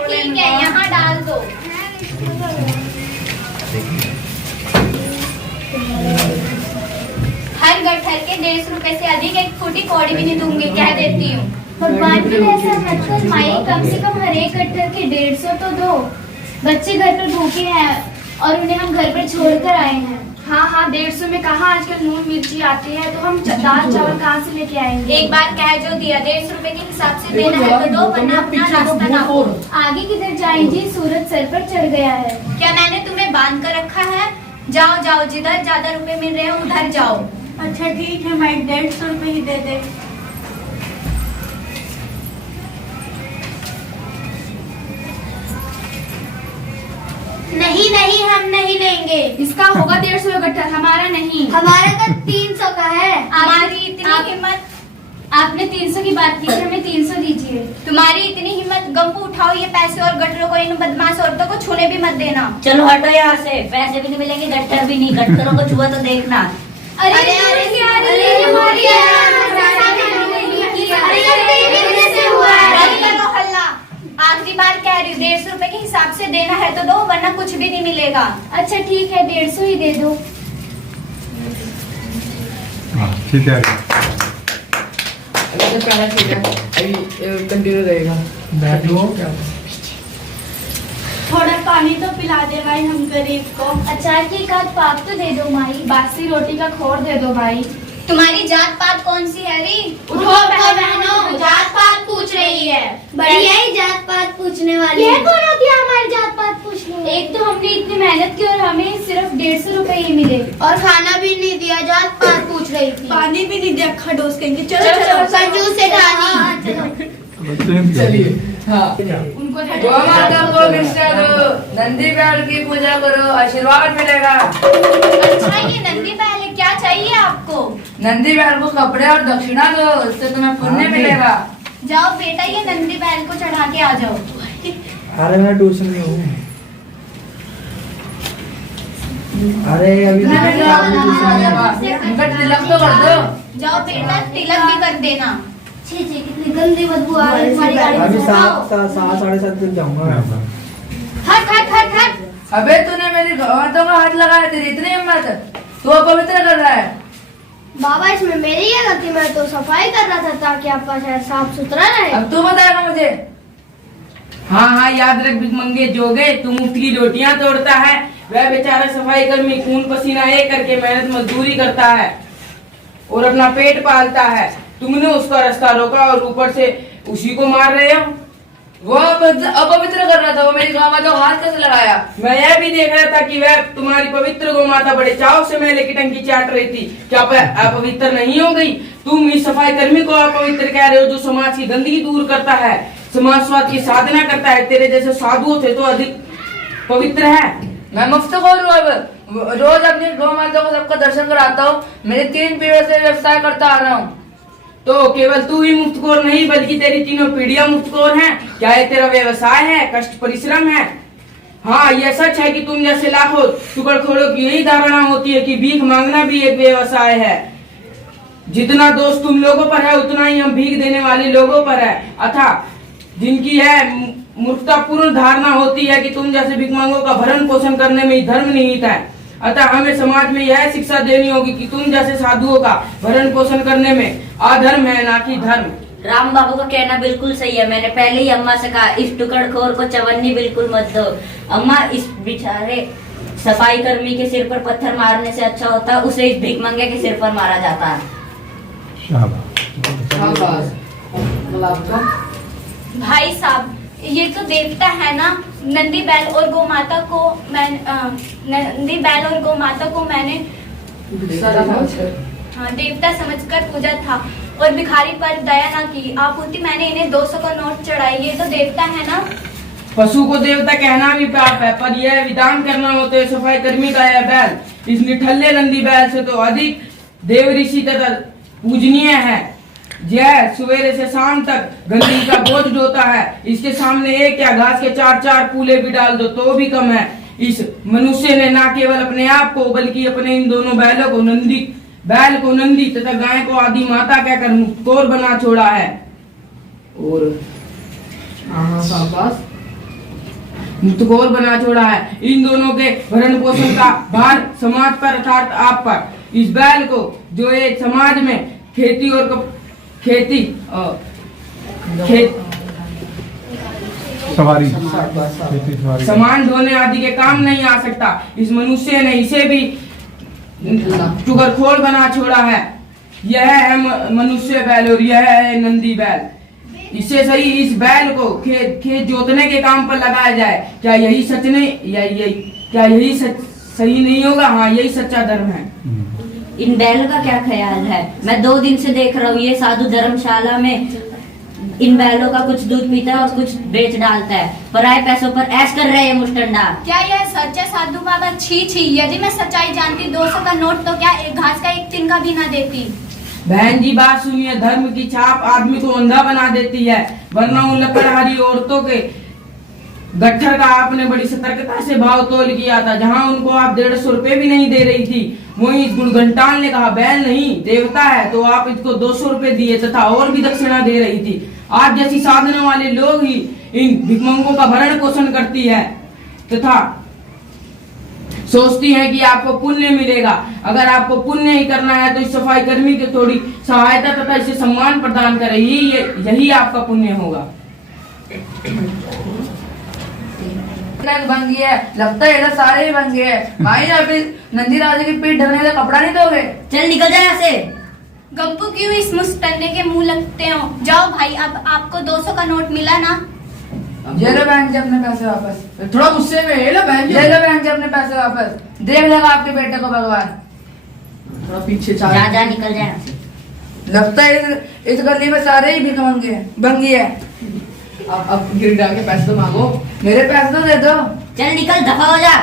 ठीक है, यहाँ डाल दो। हर गट्ठर के 150 रुपए से अधिक एक फूटी कौड़ी भी नहीं दूंगी, कह देती हूँ। भगवान के लिए ऐसा मत कर माई, कम से कम हर एक गट्ठर के 150 तो दो। बच्चे घर पर भूखे हैं और उन्हें हम घर पर छोड़ कर आए हैं। हाँ हाँ, 150 में कहाँ आजकल नून मिर्ची आती है, तो हम दाल चावल कहाँ से लेके आएंगे। एक बार कह जो दिया, 150 रुपए के हिसाब से देना है तो दो, वरना अपना रास्ता ना खोलो। आगे किधर जाएं जी, सूरज सर पर चढ़ गया है। क्या मैंने तुम्हें बांध कर रखा है? जाओ जाओ, जिधर ज्यादा रुपए मिल रहे हैं उधर जाओ। अच्छा ठीक है माई, 150 रुपए ही दे दे। नहीं नहीं, हम नहीं लेंगे। इसका होगा 150 का गट्ठर, हमारा नहीं। हमारा तो 300 का है। हमारी इतनी हिम्मत। आपने 300 की बात की थी, हमें 300 दीजिए। तुम्हारी इतनी हिम्मत, गंपू उठाओ ये पैसे और गट्टरों को, इन बदमाश औरतों को छूने भी मत देना। चलो हटो यहाँ से, पैसे भी नहीं मिलेंगे, गट्ठर भी नहीं, गट्ठरों को छुआ तो देखना। अरे अरे आखिरी बार कह रही हूँ, 150 रुपए के हिसाब से देना है तो दो, वरना कुछ भी नहीं मिलेगा। अच्छा ठीक है, 150 ही दे दो। ठीक है, कंटिन्यू रहेगा। बैठ लो। थोड़ा पानी तो पिला दे भाई हम गरीब को। अचार की एक आध पाप तो दे दो माई। बासी रोटी का खोर दे दो भाई। तुम्हारी जात पात कौन सी है री? उठो बहनों, जात पात पूछ रही है। बढ़िया ही जात पात पूछने वाली। ये कौन होती है हमारी जात पात पूछने? एक तो हमने इतनी मेहनत की और हमें सिर्फ 150 रुपए ही मिले, और खाना भी नहीं दिया, जात पात पूछ रही थी। पानी भी नहीं दिया, खडोस कहेंगे। चलो चलो, चलो, कंजूस से डाली। चलिए हाँ, उनको गौ माता को निष्ठा दो, नंदी बैल की पूजा करो, आशीर्वाद मिलेगा। अच्छा ये नंदी बैल है, क्या चाहिए आपको? नंदी बैल को कपड़े और दक्षिणा दो, उससे तुम्हें पुण्य मिलेगा। जाओ बेटा, ये नंदी बैल को चढ़ा के आ जाओ। अरे मैं ट्यूशन में हूँ। अरे अभी उनका तिलक तो कर दो। जाओ बेटा, तिलक भी कर देना। छी छी, कितनी गंदी बदबू आ रही है हमारी गाड़ी अभी से। 7-7:30 तक जाऊंगा। हट हट हट हट। अबे तूने मेरी गौ माता को हाथ लगाया, तेरी इतनी हिम्मत, तू अपवित्र कर रहा है। बाबा इसमें मेरी ये गलती, मैं तो सफाई कर रहा था ताकि आपका शहर साफ सुथरा रहे। अब तू बताएगा मुझे। हाँ हाँ, याद रख भिखमंगे जोगे, तू मुफ्त की रोटियां तोड़ता है, वह बेचारा सफाई कर्मी खून पसीना एक करके मेहनत मजदूरी करता है और अपना पेट पालता है। तुमने उसका रास्ता रोका और ऊपर से उसी को मार रहे हो। वो अपवित्र कर रहा था, वो मेरी गौ माता को हाथ कैसे लगाया? मैं यह भी देख रहा था कि वह तुम्हारी पवित्र गौ माता बड़े चाव से मेले की टंकी चाट रही थी। क्या अपवित्र नहीं हो गई? तुम इस सफाई कर्मी को अपवित्र कह रहे हो, जो समाज की गंदगी दूर करता है, समाज स्वाद की साधना करता है। तेरे जैसे साधु थे तो अधिक पवित्र है। मैं मुफ्त खोर हूँ, अब रोज अपनी गौ माता को सबका दर्शन कराता हूँ। मेरे 3 पीढ़ियों से व्यवसाय करता आ रहा हूँ। तो केवल तू ही मुफ्तखोर नहीं, बल्कि तेरी 3 पीढ़ियां मुफ्तखोर हैं। क्या ये तेरा व्यवसाय है? कष्ट परिश्रम है? हाँ, यह सच है कि तुम जैसे लाखों टुकड़खोरों की यही धारणा होती है कि भीख मांगना भी एक व्यवसाय है। जितना दोष तुम लोगों पर है, उतना ही हम भीख देने वाले लोगों पर है। अतः जिनकी है मूर्खतापूर्ण धारणा होती है कि तुम जैसे भिखमंगों का भरण पोषण करने में ही धर्म निहित है। अतः हमें समाज में यह शिक्षा देनी होगी कि तुम जैसे साधुओं का भरण पोषण करने में अधर्म है, ना कि धर्म। राम बाबू का कहना बिल्कुल सही है। मैंने पहले ही अम्मा से कहा, इस टुकड़खोर को चवन्नी बिल्कुल मत दो। अम्मा, इस बेचारे सफाई कर्मी के सिर पर पत्थर मारने से अच्छा होता उसे इस भिखमंगे के सिर पर मारा जाता है। भाई साहब, ये तो देवता है ना, नंदी बैल और गौ माता को नंदी बैल और गौ माता को मैंने हाँ देवता समझकर पूजा था और भिखारी पर दया ना की। आप होती मैंने इन्हें 200 का नोट चढ़ाई। ये तो देवता है ना। पशु को देवता कहना भी पाप है, पर यह विधान करना हो तो सफाई कर्मी का यह बैल इस निठल्ले नंदी बैल से तो अधिक देव ऋषि तथा पूजनीय है। यह सवेरे से शाम तक गंदगी का बोझ ढोता है। इसके सामने एक या घास के 4-4 पूले भी डाल दो तो भी कम है। इस मनुष्य ने न केवल अपने आप को बल्कि अपने इन दोनों बैलों को बैल को नंदी तथा गाय को आदि माता कहकर मुक्तोर बना छोड़ा है। और शाबाश, मुफ्तखोर बना छोड़ा है। इन दोनों के भरण पोषण का भार समाज पर अर्थात आप पर। इस बैल को जो एक समाज में खेती और सवारी खेती सवारी सामान ढोने आदि के काम नहीं आ सकता, इस मनुष्य ने इसे भी चुगलखोर बना छोड़ा है। यह है मनुष्य बैल और यह है नंदी बैल। इससे सही इस बैल को खेत जोतने के काम पर लगाया जाए। क्या यही सच नहीं क्या यही सही नहीं होगा? हाँ, यही सच्चा धर्म है। इन बैल का क्या ख्याल है? मैं 2 दिन से देख रहा हूँ ये साधु धर्मशाला में इन बैलों का कुछ दूध पीता है और कुछ बेच डालता है। पराए पैसों पर ऐश कर रहे हैं मुस्टंडा। क्या यह सच है साधु बाबा? छी छी, यदि मैं सच्चाई जानती 200 का नोट तो क्या एक घास का एक तिनका भी ना देती। बहन जी बात सुनिए, धर्म की छाप आदमी को अंधा बना देती है, वरना उन लकड़हारी औरतों के गट्ठर का आपने बड़ी सतर्कता से भाव तोल किया था। जहां उनको आप 150 रुपए भी नहीं दे रही थी, वहीं इस गुणघंटाल ने कहा बैल नहीं देवता है, तो आप इसको 200 रुपए दिए तथा और भी दक्षिणा दे रही थी। आप जैसी साधना वाले लोग ही इन भिखमंगों का भरण पोषण करती है तथा सोचती है कि आपको पुण्य मिलेगा। अगर आपको पुण्य ही करना है तो इस सफाई कर्मी की थोड़ी सहायता तथा इसे सम्मान प्रदान करें, यही आपका पुण्य होगा। बन गया है, लगता है इधर सारे ही बन गए हैं। भाई अभी नंदी राजा की पीठ ढकने का कपड़ा नहीं दोगे? चल निकल जाए यहाँ से। गप्पू क्यों इस मुस्टंडे के मुंह लगते हो? जाओ भाई, अब आपको 200 का नोट मिला ना? ये लो बहन जी अपने पैसे वापस। थोड़ा गुस्से में है ना बहन जी। ये लो बहन जी अपने पैसे वापस। देख लेगा आपके बेटे को भगवान। थोड़ा पीछे जा जा निकल जाए यहाँ से। लगता है इस गली में सारे ही भिख मंगे हैं, बंगी है। अब गिर डाल के पैसे तो मांगो। मेरे पैसे तो दे दो। चल निकल, दफा हो जा।